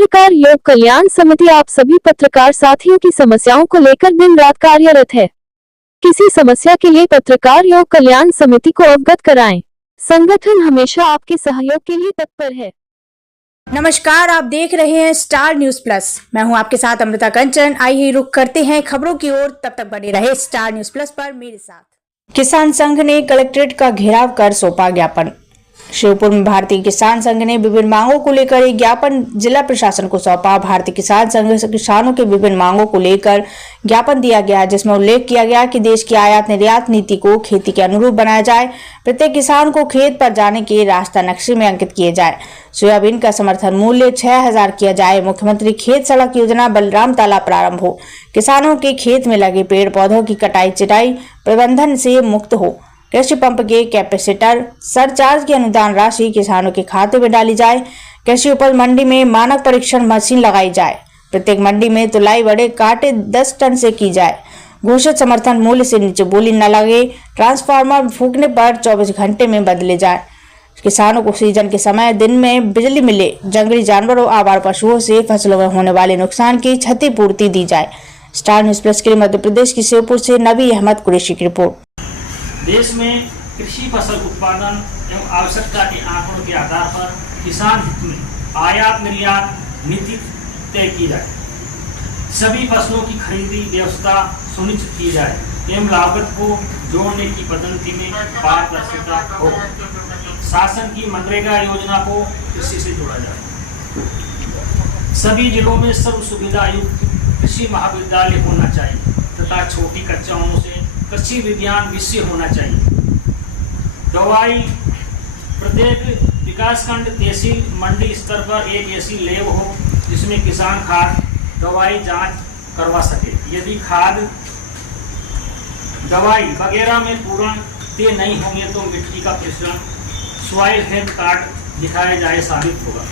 पत्रकार योग कल्याण समिति आप सभी पत्रकार साथियों की समस्याओं को लेकर दिन रात कार्यरत है। किसी समस्या के लिए पत्रकार योग कल्याण समिति को अवगत कराएं। संगठन हमेशा आपके सहयोग के लिए तत्पर है। नमस्कार, आप देख रहे हैं स्टार न्यूज प्लस। मैं हूं आपके साथ अमृता कंचन। आइए रुख करते हैं खबरों की ओर। तब तक बने रहे स्टार न्यूज प्लस पर मेरे साथ। किसान संघ ने कलेक्ट्रेट का घेराव कर सौंपा ज्ञापन। शिवपुर में भारतीय किसान संघ ने विभिन्न मांगों को लेकर एक ज्ञापन जिला प्रशासन को सौंपा। भारतीय किसान संघ से किसानों के विभिन्न मांगों को लेकर ज्ञापन दिया गया, जिसमें उल्लेख किया गया कि देश की आयात निर्यात नीति को खेती के अनुरूप बनाया जाए। प्रत्येक किसान को खेत पर जाने के रास्ता नक्शे में अंकित किए जाए। सोयाबीन का समर्थन मूल्य 6,000 किया जाए। मुख्यमंत्री खेत सड़क योजना बलराम तालाब प्रारंभ हो। किसानों के खेत में लगे पेड़ पौधों की कटाई चिटाई प्रबंधन से मुक्त हो। कृषि पंप के कैपेसिटर सरचार्ज की अनुदान राशि किसानों के खाते में डाली जाए। कृषि उपज मंडी में मानक परीक्षण मशीन लगाई जाए। प्रत्येक मंडी में तुलाई बड़े कांटे 10 टन से की जाए। घोषित समर्थन मूल्य से नीचे बोली न लगे। ट्रांसफार्मर फूकने पर 24 घंटे में बदले जाए। किसानों को सीजन के समय दिन में बिजली मिले। जंगली जानवरों आवारा पशुओं से फसलों में होने वाले नुकसान की क्षतिपूर्ति दी जाए। स्टार न्यूज प्लस के लिए मध्य प्रदेश की शिवपुर से नबी अहमद कुरैशी की रिपोर्ट। देश में कृषि फसल उत्पादन एवं आवश्यकता के आंकड़ों के आधार पर किसान हित में आयात निर्यात नीति तय की जाए। सभी फसलों की खरीदी व्यवस्था सुनिश्चित की जाए एवं लागत को जोड़ने की पद्धति में पारदर्शिता हो। शासन की मनरेगा योजना को कृषि से जोड़ा जाए। सभी जिलों में सर्व सुविधा युक्त कृषि महाविद्यालय होना चाहिए तथा छोटी कक्षाओं से कृषि विज्ञान विषय होना चाहिए। दवाई प्रत्येक विकासखंड तहसील मंडी स्तर पर एक ऐसी लैब हो जिसमें किसान खाद दवाई जांच करवा सके। यदि खाद दवाई वगैरह में पूर्ण तय नहीं होंगे तो मिट्टी का परीक्षण सॉइल हेल्थ कार्ड दिखाया जाए साबित होगा।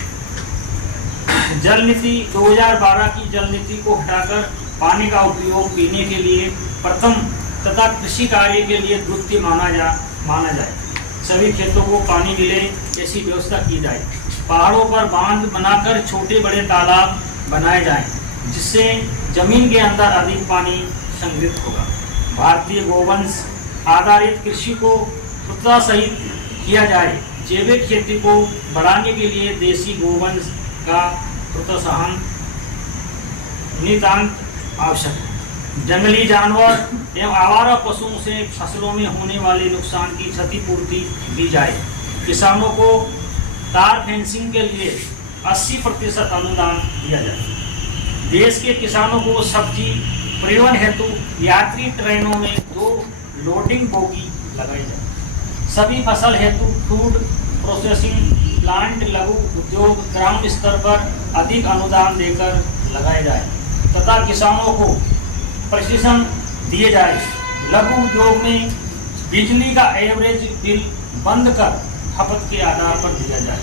जल नीति 2012 की जल नीति को हटाकर पानी का उपयोग पीने के लिए प्रथम तथा कृषि कार्य के लिए द्वितीय माना जाए। सभी खेतों को पानी मिले ऐसी व्यवस्था की जाए। पहाड़ों पर बांध बनाकर छोटे बड़े तालाब बनाए जाएं, जिससे जमीन के अंदर अधिक पानी संग्रहित होगा। भारतीय गोवंश आधारित कृषि को प्रोत्साहित किया जाए। जैविक खेती को बढ़ाने के लिए देशी गोवंश का प्रोत्साहन नितांत आवश्यक है। जंगली जानवर एवं आवारा पशुओं से फसलों में होने वाले नुकसान की क्षतिपूर्ति दी जाए। किसानों को तार फेंसिंग के लिए 80% अनुदान दिया जाए। देश के किसानों को सब्जी परिवहन हेतु यात्री ट्रेनों में 2 लोडिंग बोगी लगाई जाए। सभी फसल हेतु फूड प्रोसेसिंग प्लांट लघु उद्योग ग्राम स्तर पर अधिक अनुदान देकर लगाए जाए तथा किसानों को प्रशिक्षण दिए जाए। लघु उद्योग में बिजली का एवरेज बिल बंद कर खपत के आधार पर दिया जाए।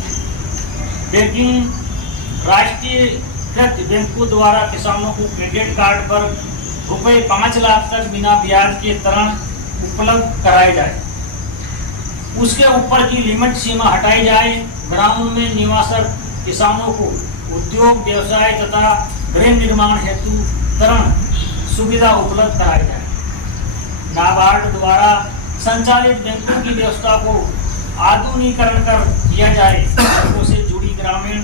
बैंकिंग राष्ट्रीयकृत बैंकों द्वारा किसानों को क्रेडिट कार्ड पर रुपए 5 लाख तक बिना ब्याज के ऋण उपलब्ध कराए जाए। उसके ऊपर की लिमिट सीमा हटाई जाए। ग्रामों में निवासरत किसानों को उद्योग व्यवसाय तथा गृह निर्माण हेतु ऋण सुविधा उपलब्ध कराई जाए। नाबार्ड द्वारा संचालित बैंकों की व्यवस्था को आधुनिकीकरण कर दिया जाए। बैंकों से जुड़ी ग्रामीण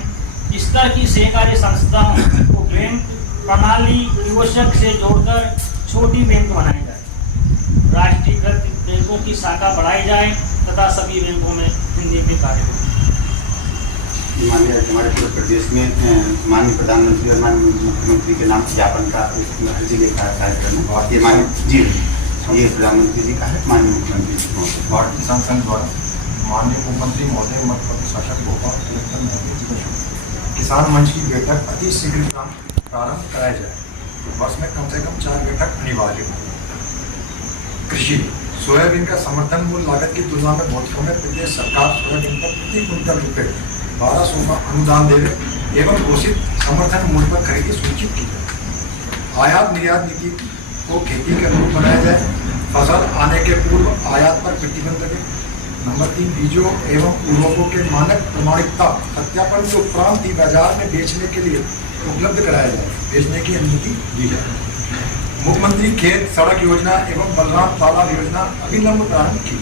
स्तर की सहकारी संस्थाओं को बैंक प्रणाली कियोस्क से जोड़कर छोटी बैंक बनाई जाए। राष्ट्रीयकृत बैंकों की शाखा बढ़ाई जाए तथा सभी बैंकों में हिंदी में कार्य हो। माननीय हमारे पूरे प्रदेश में माननीय प्रधानमंत्री और माननीय मुख्यमंत्री के नाम ज्ञापन का अर्जी लेकर कार्यक्रम है और ये ये प्रधानमंत्री जी का है, माननीय मुख्यमंत्री जी और किसान संघ द्वारा माननीय मुख्यमंत्री महोदय मध्य प्रदेश शासक भोपाल कलेक्टर महोदय किसान मंच की बैठक अति शीघ्र प्रारंभ कराया जाए। वर्ष में कम से कम 4 बैठक अनिवार्य हो। कृषि सोयाबीन का समर्थन मूल्य लागत की तुलना में बहुत कम है। प्रदेश सरकार सोयाबीन पर प्रति क्विंटल रुपये 1200 का अनुदान देवे एवं घोषित समर्थन मूल्य पर खरीदी सुनिश्चित की जाए। आयात निर्यात नीति को खेती के अनुरूप बनाया जाए। फसल आने के पूर्व आयात पर प्रतिबंध लगे। नंबर 3, बीजों एवं उर्वरकों के मानक प्रमाणिकता सत्यापन के उपरांत ही बाजार में बेचने के लिए उपलब्ध कराया जाए, बेचने की अनुमति दी जाए। मुख्यमंत्री खेत सड़क योजना एवं बलराम तालाब योजना अभिलंब प्रारंभ की।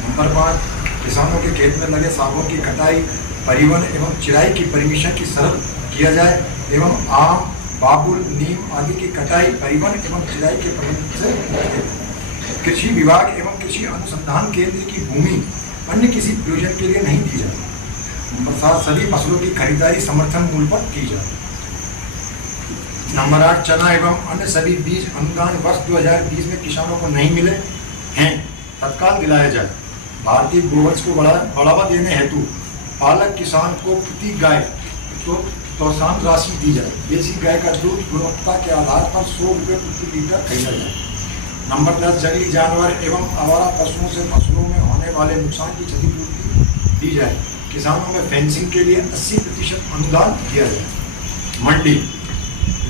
नंबर 5, किसानों के खेत में लगे सागों की कटाई, परिवहन एवं चिराई की परमिशन की सरल किया जाए एवं आम, बाबुल, नीम आदि की कटाई, परिवहन एवं चिराई के प्रबंध से कृषि विभाग एवं कृषि अनुसंधान केंद्र की भूमि अन्य किसी प्रयोजन के लिए नहीं दी जाए। नंबर 7, सभी फसलों की खरीदारी समर्थन मूल्य पर की जाए। नंबर 8, चना एवं अन्य सभी बीज अनुदान वर्ष 2020 में किसानों को नहीं मिले हैं, तत्काल दिलाया जाए। भारतीय गोवंश को बढ़ावा देने हेतु पालक किसान को प्रति गाय तो प्रोत्साहन राशि दी जाए। देसी गाय का दूध गुणवत्ता के आधार पर 100 रुपये प्रति लीटर खरीदा जाए। नंबर 10, जंगली जानवर एवं आवारा पशुओं से फसलों में होने वाले नुकसान की क्षतिपूर्ति दी जाए। किसानों में फेंसिंग के लिए 80% अनुदान दिया जाए। मंडी,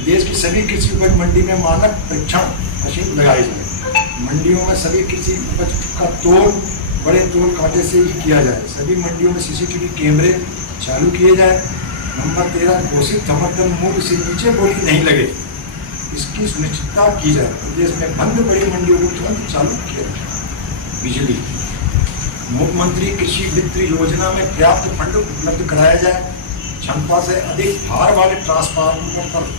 देश की सभी कृषि उपज मंडी में मानक परीक्षण मशीन लगाई जाए। मंडियों में सभी कृषि उपज का तोल बड़े तोल कांटे से ही किया जाए। सभी मंडियों में CCTV कैमरे चालू किए जाए। नंबर 13, घोषित समर्थन मूल्य से नीचे बोली नहीं लगे, इसकी सुनिश्चितता की जाए। प्रदेश में बंद बड़ी मंडियों को तुरंत चालू किया जाए। बिजली, मुख्यमंत्री कृषि वित्त योजना में पर्याप्त फंड उपलब्ध कराया जाए। क्षमता से अधिक भार वाले ट्रांसफार्मर पर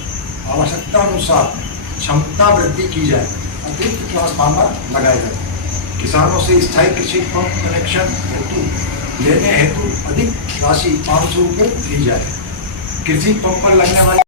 आवश्यकता अनुसार क्षमता वृद्धि की जाए, अतिरिक्त ट्रांसफार्मर लगाए जाए। किसानों से स्थायी कृषि पंप कनेक्शन लेने हेतु अधिक राशि 500 रुपये दी जाए। कृषि पंप पर लगने वाले